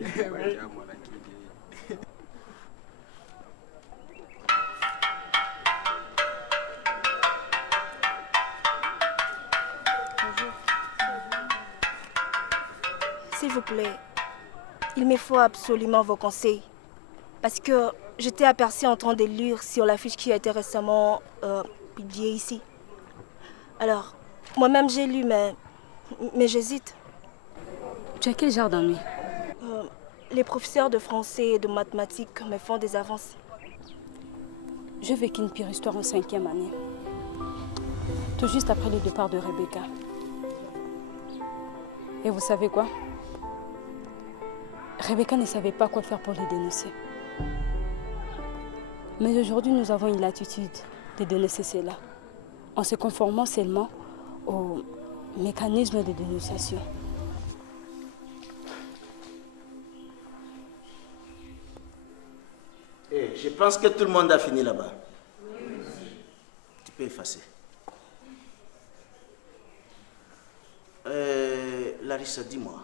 Oui. S'il vous plaît, il me faut absolument vos conseils. Parce que j'étais aperçue en train de lire sur l'affiche qui a été récemment publiée ici. Alors, moi-même j'ai lu, mais j'hésite. Tu as quel genre d'ennui? Les professeurs de français et de mathématiques me font des avances. Je vécu une pire histoire en 5e année. Tout juste après le départ de Rebecca. Et vous savez quoi? Rebecca ne savait pas quoi faire pour les dénoncer. Mais aujourd'hui, nous avons une latitude de dénoncer cela, en se conformant seulement au mécanisme de dénonciation. Hey, je pense que tout le monde a fini là-bas. Tu peux effacer. Larissa, dis-moi,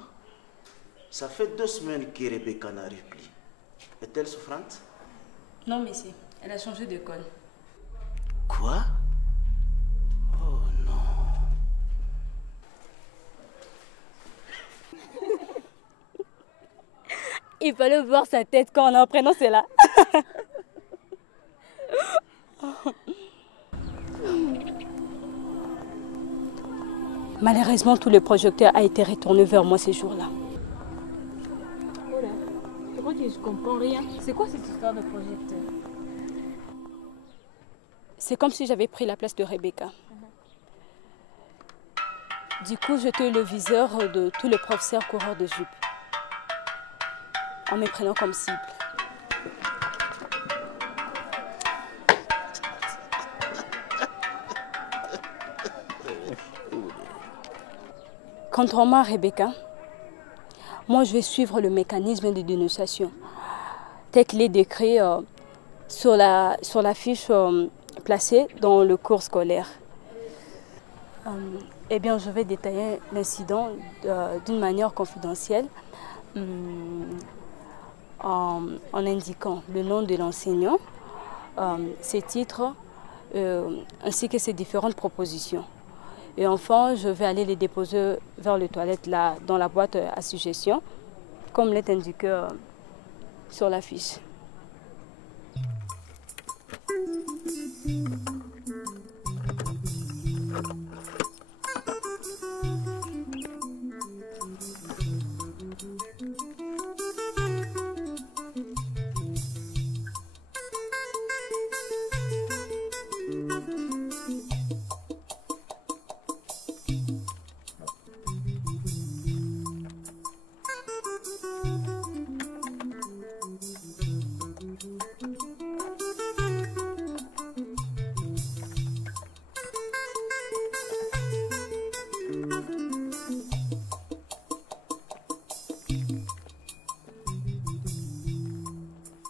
ça fait 2 semaines que Rebecca n'arrive plus. Est-elle souffrante? Non, monsieur. Elle a changé d'école. Quoi? Oh non. Il fallait voir sa tête quand on a appris cela. Malheureusement, tout le projecteur a été retourné vers moi ces jours-là. Oh là, je crois que je comprends rien. C'est quoi cette histoire de projecteur? C'est comme si j'avais pris la place de Rebecca. Du coup, j'étais le viseur de tous les professeurs coureurs de jupe, en me prenant comme cible. Contrairement à Rebecca, moi je vais suivre le mécanisme de dénonciation tel qu'il est décrit sur la fiche placée dans le cours scolaire. Eh bien, je vais détailler l'incident d'une manière confidentielle en indiquant le nom de l'enseignant, ses titres, ainsi que ses différentes propositions. Et enfin, je vais aller les déposer vers les toilettes là, dans la boîte à suggestions, comme l'est indiqué sur la fiche.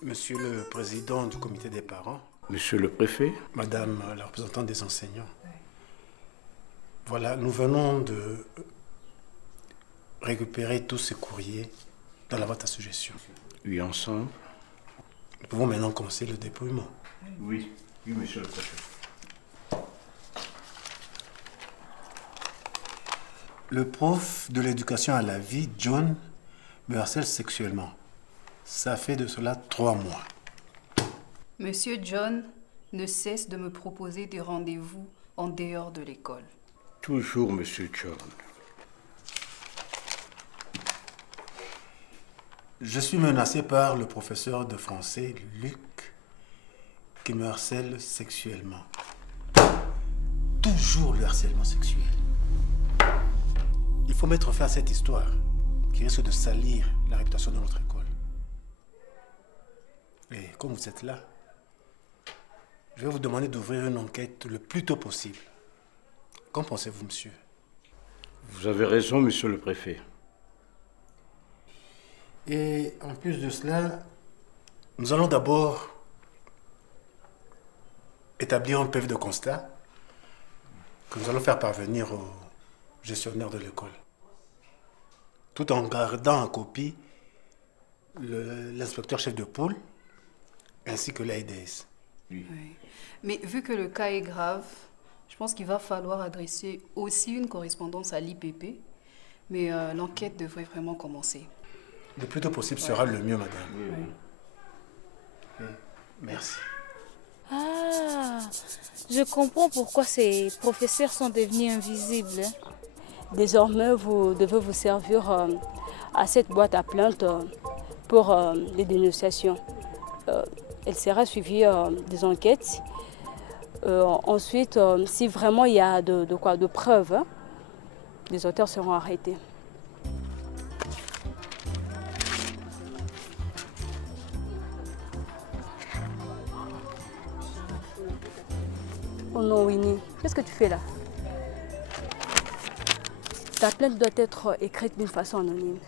Monsieur le président du comité des parents. Monsieur le préfet. Madame la représentante des enseignants. Voilà, nous venons de récupérer tous ces courriers dans la boîte à suggestions. Oui, ensemble. Nous pouvons maintenant commencer le dépouillement. Oui, oui, monsieur le préfet. Le prof de l'éducation à la vie, John, me harcèle sexuellement. Ça fait de cela 3 mois. Monsieur John ne cesse de me proposer des rendez-vous en dehors de l'école. Toujours, monsieur John. Je suis menacé par le professeur de français, Luc, qui me harcèle sexuellement. Toujours le harcèlement sexuel. Il faut mettre fin à cette histoire qui risque de salir la réputation de notre école. Et comme vous êtes là, je vais vous demander d'ouvrir une enquête le plus tôt possible. Qu'en pensez-vous, monsieur? Vous avez raison, monsieur le préfet. Et en plus de cela, nous allons d'abord établir un PV de constat que nous allons faire parvenir au gestionnaire de l'école, tout en gardant en copie l'inspecteur chef de pôle ainsi que l'AIDS. Oui. Mais vu que le cas est grave, je pense qu'il va falloir adresser aussi une correspondance à l'IPP. Mais l'enquête devrait vraiment commencer. Le plus tôt possible sera le mieux, madame. Oui. Merci. Ah, je comprends pourquoi ces professeurs sont devenus invisibles. Désormais, vous devez vous servir à cette boîte à plainte pour les dénonciations. Elle sera suivie des enquêtes. Ensuite, si vraiment il y a de preuves, les auteurs seront arrêtés. Oh non, Winnie, qu'est-ce que tu fais là? Ta plainte doit être écrite d'une façon anonyme.